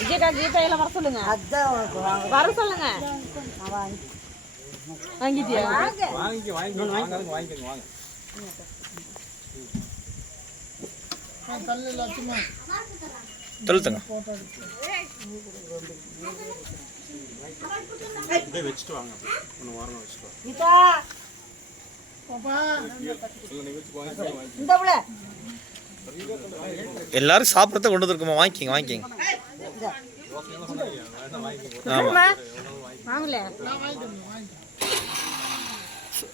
விஜயக்கா கீதையில வர சொல்லுங்க. வர சொல்லுங்க. வாங்கிட்டியா? வாங்க. தள்ளுங்க. வச்சுட்டு வாங்க. ஒன்று வாரம் வச்சுட்டு எல்லாரும் சாப்பிட்றத கொண்டு வந்துருக்குமா? வாங்கிக்கிங்க.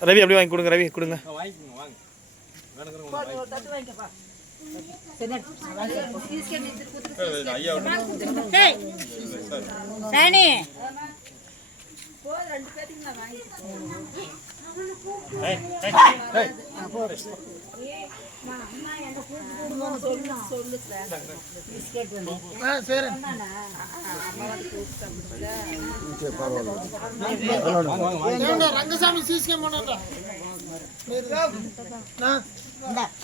ரவி அப்படியே வாங்கி கொடுங்க. ரவி கொடுங்க. ரங்கசாமி சீஸ்கே போனா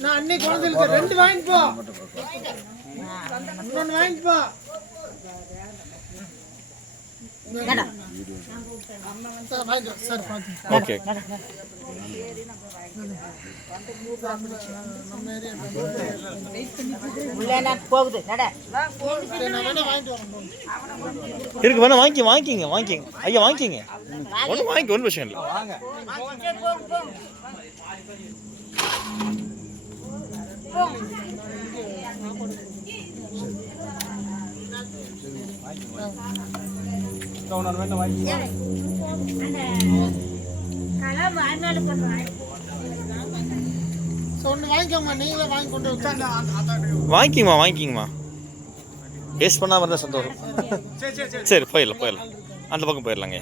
நான் அன்னைக்கு குழந்தைகளுக்கு 2 வாங்கிட்டு போ. இன்னொன்று வாங்கிட்டு போ. ஓகே. இருக்கு வேணா வாங்கிக்கிங்க. ஐயா வாங்கிக்கிங்க. ஒன்றும் விஷயம் இல்லை. வாங்கிக்கிங்கம்மா. வேஸ்ட் பண்ணாமல் இருந்தால் சந்தோஷம். சரி போயிடலாம். அந்த பக்கம் போயிடலாங்க.